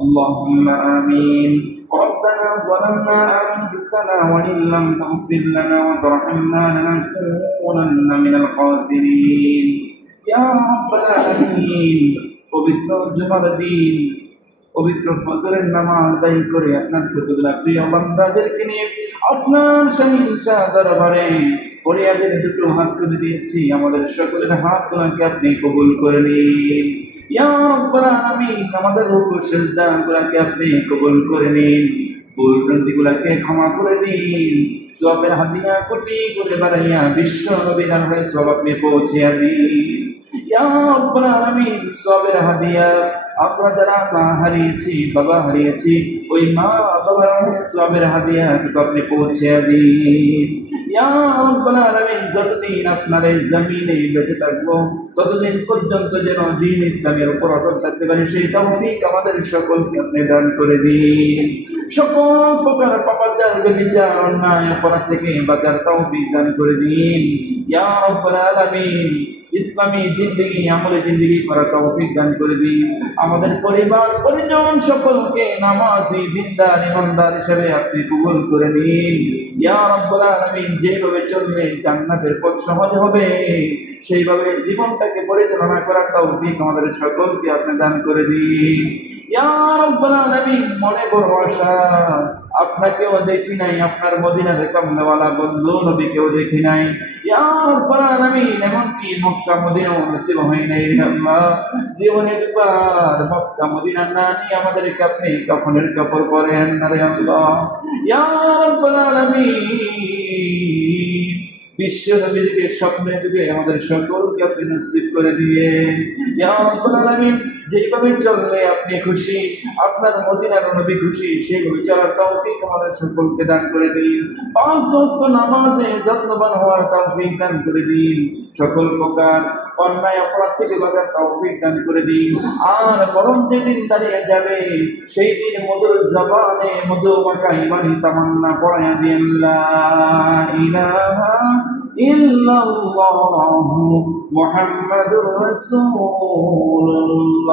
اللهم آمين. ربنا ظلمنا أنفسنا وإن لم تغفر لنا وترحمنا لنكونن من الخاسرين يا رب العالمين। পবিত্র জুমার দিন, পবিত্র ফজরের নামাজ আদায় করে আপনার প্রতিগুলা প্রিয় বান্দাদেরকে নিয়ে আপনার শাহিনশাহ দরবারে ফরিয়াদের দুটো হাত তুলে দিয়েছি। আমাদের সকলের হাতগুলোকে আপনি কবুল করে নিন ইয়া রাব্বাল আলামিন। আমাদের রুকু সিজদাগুলোকে আপনি কবুল করে নিন, ভুল ভ্রান্তিগুলোকে ক্ষমা করে দিন। সওয়াবের হাদিয়া কোটি করে বাড়াইয়া বিশ্ব নবীর হয়ে সওয়াব আপনি পৌঁছিয়া দিন ইয়া রাব্বাল আলামিন। সওয়াবের হাদিয়া আমরা যারা মা হারিয়েছি, বাবা হারিয়েছি, ওই মা বাবার সওয়াবের হাদিয়া আপনি পৌঁছে দিন ইয়া রাব্বাল আলামিন। যতদিন আপনার এই জমিনে বেঁচে থাকবো ততদিন পর্যন্ত যেন দ্বীন ইসলামের উপর অটল থাকতে পারি, সেই তৌফিক আমাদের সকলকে আপনি দান করে দিন। সকল প্রকার পাপাচার, ব্যভিচার, অন্যায়, অপরাধ থেকে বাঁচার তৌফিক দান করে দিন ইয়া রাব্বাল আলামিন। ইসলামী জিন্দেগি, আমলে জিন্দেগি করার তৌফিক দান করে দিন। আমাদের পরিবার পরিজন সকলকে নামাজি দিনদার ইমানদার হিসেবে আপনি কবুল করে নিন ইয়া রাব্বাল আলামিন। যেভাবে চললে জান্নাতের পথ সহজ হবে সেইভাবে জীবনটাকে পরিচালনা করার তৌফিক আমাদের সকলকে আপনি দান করে দিন ইয়া রাব্বাল আলামিন। মনে বড় আশা, আপনাকেও দেখি নাই, আপনার মদিনার কামলাওয়ালা বন্ধু নবীকেও দেখি নাই ইয়া রাব্বাল আলামিন। এমনকি মক্কা মদিনাও নসিব হয় নাই আল্লাহ। জীবনের একবার মক্কা মদিনা না নিয়ে আমাদেরকে আপনি কাফনের কাপড় পরেন না রে আল্লাহ ইয়া রাব্বাল আলামিন। বিশ্ব নবীকে স্বপ্নে যুগে আমাদের সকলকে আপনি নসিব করে দিয়ে ইয়া রাব্বাল আলামিন। যেভাবে চললে আপনি খুশি, আপনার মদিনার নবী খুশি, সেভাবে চলার তৌফিক আমাদের সকলকে দান করে দিন। পাঁচ ওয়াক্ত নামাজে যত্নবান হওয়ার তৌফিক দান করে দিন। সকল প্রকার অন্যায় অপরাধ থেকে বাঁচার তৌফিক দান করে দিন। আর বরং যেদিন দাঁড়িয়ে যাবে সেই দিন মধুর জবানে মধু মাখা ইমানি তামান্না পড়াইয়া দিন লা ইলাহা ইল্লাল্লাহু মুহাম্মাদুর রাসূলুল্লাহ।